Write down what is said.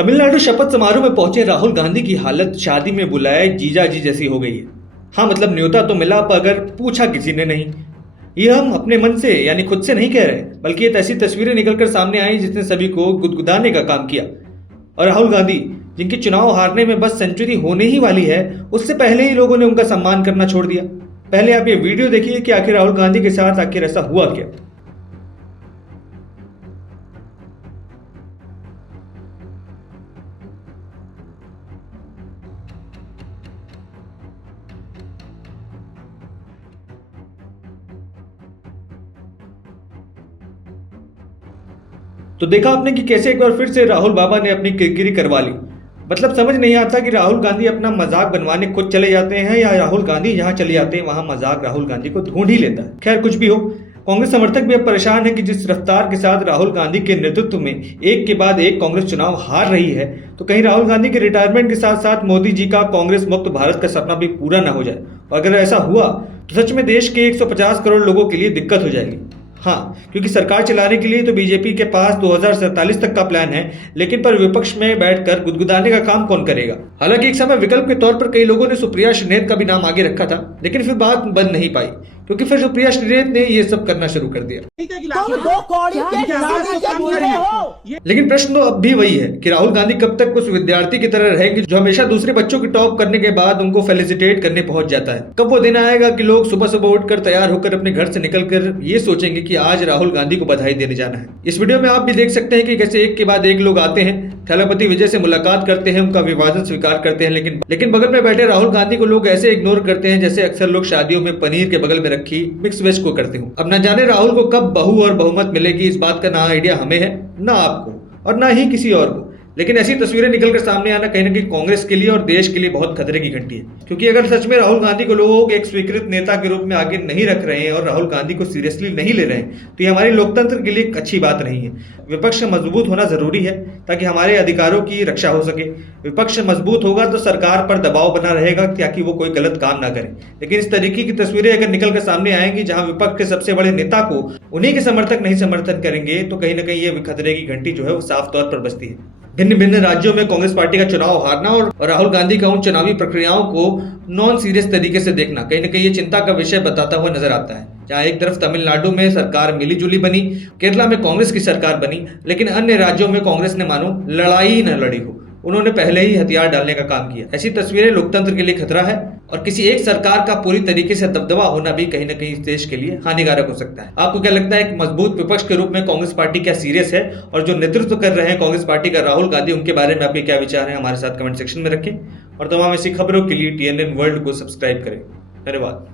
तमिलनाडु शपथ समारोह में पहुंचे राहुल गांधी की हालत शादी में बुलाए जीजा जी जैसी हो गई है। हाँ, मतलब न्योता तो मिला पर अगर पूछा किसी ने नहीं। ये हम अपने मन से यानी खुद से नहीं कह रहे, बल्कि ये ऐसी तस्वीरें निकलकर सामने आई जिसने सभी को गुदगुदाने का काम किया। और राहुल गांधी, जिनकी चुनाव हारने में बस सेंचुरी होने ही वाली है, उससे पहले ही लोगों ने उनका सम्मान करना छोड़ दिया। पहले आप ये वीडियो देखिए कि आखिर राहुल गांधी के साथ आखिर ऐसा हुआ क्या। तो देखा आपने कि कैसे एक बार फिर से राहुल बाबा ने अपनी किरकिरी करवा ली। मतलब समझ नहीं आता कि राहुल गांधी अपना मजाक बनवाने खुद चले जाते हैं या राहुल गांधी जहां चले जाते हैं वहां मजाक राहुल गांधी को ढूंढ ही लेता है। खैर, कुछ भी हो, कांग्रेस समर्थक भी अब परेशान है कि जिस रफ्तार के साथ राहुल गांधी के नेतृत्व में एक के बाद एक कांग्रेस चुनाव हार रही है, तो कहीं राहुल गांधी के रिटायरमेंट के साथ साथ मोदी जी का कांग्रेस मुक्त भारत का सपना भी पूरा ना हो जाए। और अगर ऐसा हुआ तो सच में देश के 150 करोड़ लोगों के लिए दिक्कत हो जाएगी। हाँ, क्योंकि सरकार चलाने के लिए तो बीजेपी के पास 2047 तक का प्लान है, लेकिन पर विपक्ष में बैठकर गुदगुदाने का काम कौन करेगा। हालांकि एक समय विकल्प के तौर पर कई लोगों ने सुप्रिया श्रीनेत का भी नाम आगे रखा था, लेकिन फिर बात बन नहीं पाई, क्योंकि फिर सुप्रिया श्रीनेत ने ये सब करना शुरू कर दिया। लेकिन प्रश्न तो अब भी वही है कि राहुल गांधी कब तक उस विद्यार्थी की तरह रहेंगे जो हमेशा दूसरे बच्चों की टॉप करने के बाद उनको फेलिसिटेट करने पहुंच जाता है। कब वो दिन आएगा कि लोग सुबह सुबह उठकर तैयार होकर अपने घर से निकलकर ये सोचेंगे कि आज राहुल गांधी को बधाई देने जाना है। इस वीडियो में आप भी देख सकते हैं कि कैसे एक के बाद एक लोग आते हैं, थैलापति विजय से मुलाकात करते हैं, उनका अभिवादन स्वीकार करते हैं, लेकिन बगल में बैठे राहुल गांधी को लोग ऐसे इग्नोर करते हैं जैसे अक्सर लोग शादियों में पनीर के बगल में रखी मिक्स वेज को करते हो। अब न जाने राहुल को कब बहू और बहुमत मिलेगी, इस बात का ना आइडिया हमें है, ना आपको, और ना ही किसी और को। लेकिन ऐसी तस्वीरें निकलकर सामने आना कहीं ना कहीं कांग्रेस के लिए और देश के लिए बहुत खतरे की घंटी है, क्योंकि अगर सच में राहुल गांधी को लोग एक स्वीकृत नेता के रूप में आगे नहीं रख रहे हैं और राहुल गांधी को सीरियसली नहीं ले रहे हैं, तो ये हमारे लोकतंत्र के लिए एक अच्छी बात नहीं है। विपक्ष मजबूत होना जरूरी है ताकि हमारे अधिकारों की रक्षा हो सके। विपक्ष मजबूत होगा तो सरकार पर दबाव बना रहेगा ताकि वो कोई गलत काम ना करे। लेकिन इस तरीके की तस्वीरें अगर निकलकर सामने आएंगी जहां विपक्ष के सबसे बड़े नेता को उन्हीं के समर्थक नहीं समर्थन करेंगे, तो कहीं ना कहीं ये खतरे की घंटी जो है वो साफ तौर पर बजती है। भिन्न भिन्न राज्यों में कांग्रेस पार्टी का चुनाव हारना और राहुल गांधी का उन चुनावी प्रक्रियाओं को नॉन सीरियस तरीके से देखना कहीं ना कहीं ये चिंता का विषय बताता हुआ नजर आता है। जहां एक तरफ तमिलनाडु में सरकार मिलीजुली बनी, केरला में कांग्रेस की सरकार बनी, लेकिन अन्य राज्यों में कांग्रेस ने मानो लड़ाई ही न लड़ी हो, उन्होंने पहले ही हथियार डालने का काम किया। ऐसी तस्वीरें लोकतंत्र के लिए खतरा है और किसी एक सरकार का पूरी तरीके से दबदबा होना भी कहीं ना कहीं इस देश के लिए हानिकारक हो सकता है। आपको क्या लगता है कि मजबूत विपक्ष के रूप में कांग्रेस पार्टी क्या सीरियस है, और जो नेतृत्व कर रहे हैं कांग्रेस पार्टी का राहुल गांधी, उनके बारे में आपके क्या विचार हैं? हमारे साथ कमेंट सेक्शन में रखें और तमाम ऐसी खबरों के लिए TNN वर्ल्ड को सब्सक्राइब करें। धन्यवाद।